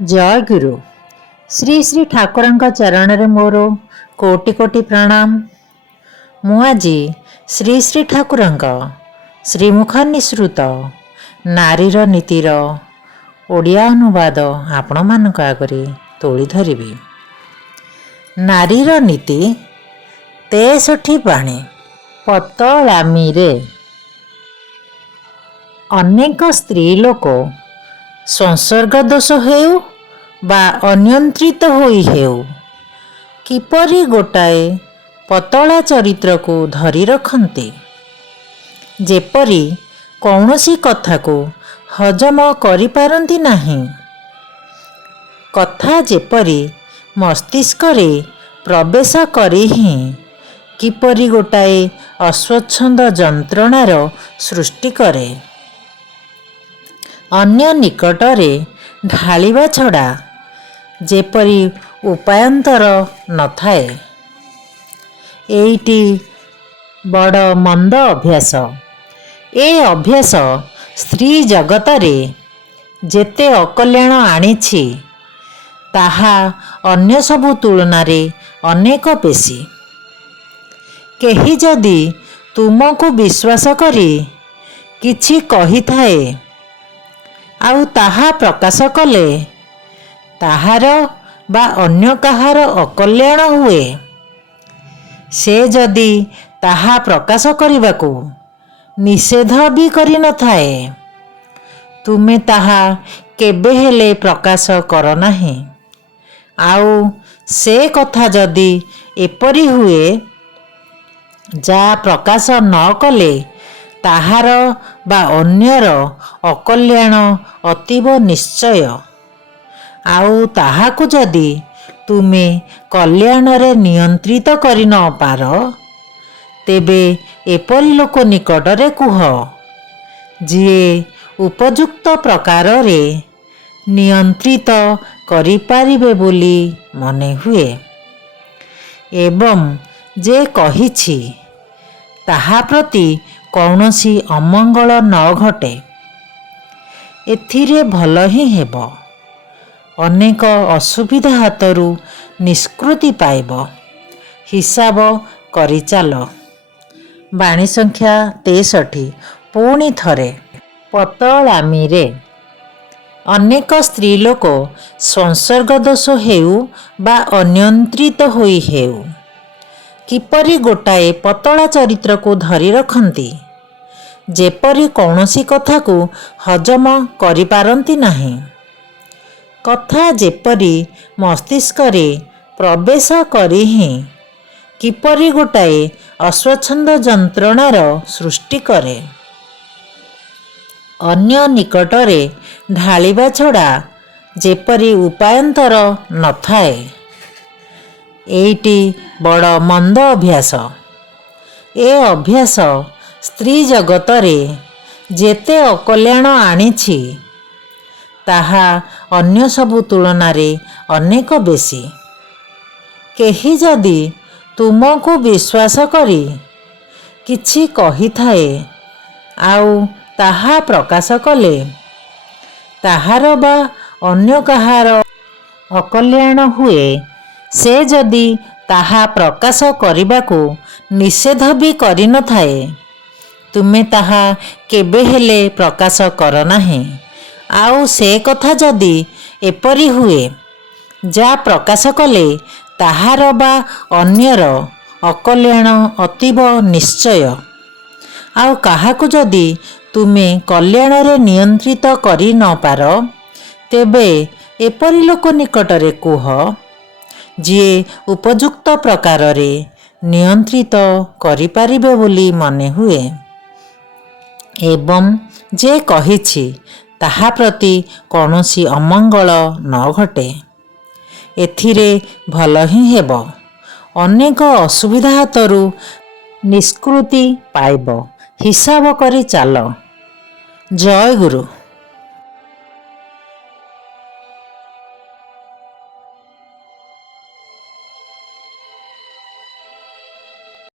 जय गुरु। श्री श्री ठाकुरंक चरण रे मोर कोटि कोटि प्रणाम। मु आजी श्री श्री ठाकुरंक श्रीमुख निसृत नारीर नीतिर ओडिया अनुवाद आपण मानक आगरे तोली धरिबी। नारीर नीति 63 बाणी पतलामी रे। अनेक स्त्री लोक संसर्ग दोष हेउ बा अनियंत्रित होई हेउ किपरि गोटाए पतला चरित्र को धरी रखन्ते, जेपरि कौनसी कथा को हजम करि पारंती नाही। कथा जेपरि मस्तिष्क रे प्रवेश करी ही किपरि गोटाए अस्वच्छंद जंत्रणार सृष्टि करे। अन्य निकटरे ढालिबा छड़ा जेपरि उपायंतर न थाए। एइटी बड़ मंद अभ्यास। ए अभ्यास स्त्री जगतरे जेते अकल्याण आनिछि ताहा अन्य सबु तुलनारे अनेक बेसी। केही जदि तुमको विश्वास करी किछि कही थाए आउ ताहा प्रकाश कले ताहार बा अन्य काहार अकल्याण हुए। से जदि ताहा प्रकाश करिबाकू निषेध भी करि न थाए, तुमे ताहा केबे हेले प्रकाश कर नाही। आउ से कथा जदि एपरि हुए जा प्रकाश न कले ताहार बा अन्यर अकल्याण अतीब निश्चय। आउ ताहाकु जदि तुमे कल्याण रे नियंत्रित करि न पार, तेबे एपरि लोक निकटरे कुह जिए उपयुक्त प्रकार रे नियंत्रित करि पारिबे बोली मने हुए। एवं जे कहिछि ताहा प्रति कौनसी अमंगल न घटे, एथिरे भल ही हेब। अनेक असुविधा हातरू निष्कृति पाइब। हिसाब करि चाल। बाणी संख्या 63 पुणी थरे पतलामी रे। अनेक स्त्री लोक संसर्ग दोष हेउ बा अनियंत्रित होई हेउ किपरि गोटाए पतला चरित्र को धरी रखन्ती, जेपरि कौनसी कथा को हजम करि पारंती नाही। कथा जेपरि मस्तिष्क रे प्रवेश करी ही किपरि गोटाए अस्वच्छंद जंत्रणार सृष्टि करे। अन्य निकटरे ढालिबा छड़ा जेपरि उपायंतर न थाए। एइटी बड़ मंद अभ्यास। ए अभ्यास स्त्री जगतरे जेते अकल्याण आनिछि ताहा अन्य सबु तुलनारे अनेक बेसी। केही जदि तुमको विश्वास करी किछि कही थाए आउ ताहा प्रकाश कले ताहार बा अन्य काहार अकल्याण हुए। से जदि ताहा प्रकाश करिबाकू निषेध भी करि न थाए, तुमे ताहा केबे हेले प्रकाश कर नाही। आउ से कथा जदि एपरि हुए जा प्रकाश कले ताहार बा अन्यर अकल्याण अतीब निश्चय। आउ काहाकु जदि तुमे कल्याण रे नियंत्रित करि न पार, तेबे एपरि लोक निकटरे कुह जिए उपयुक्त प्रकार रे नियंत्रित करि पारिबे बोली मने हुए। एवं जे कहिछि ताहा प्रति कौनसी अमंगल न घटे, एथिरे भल ही हेब। अनेक असुविधा हातरू निष्कृति पाइब। हिसाब करि चाल। जय गुरु।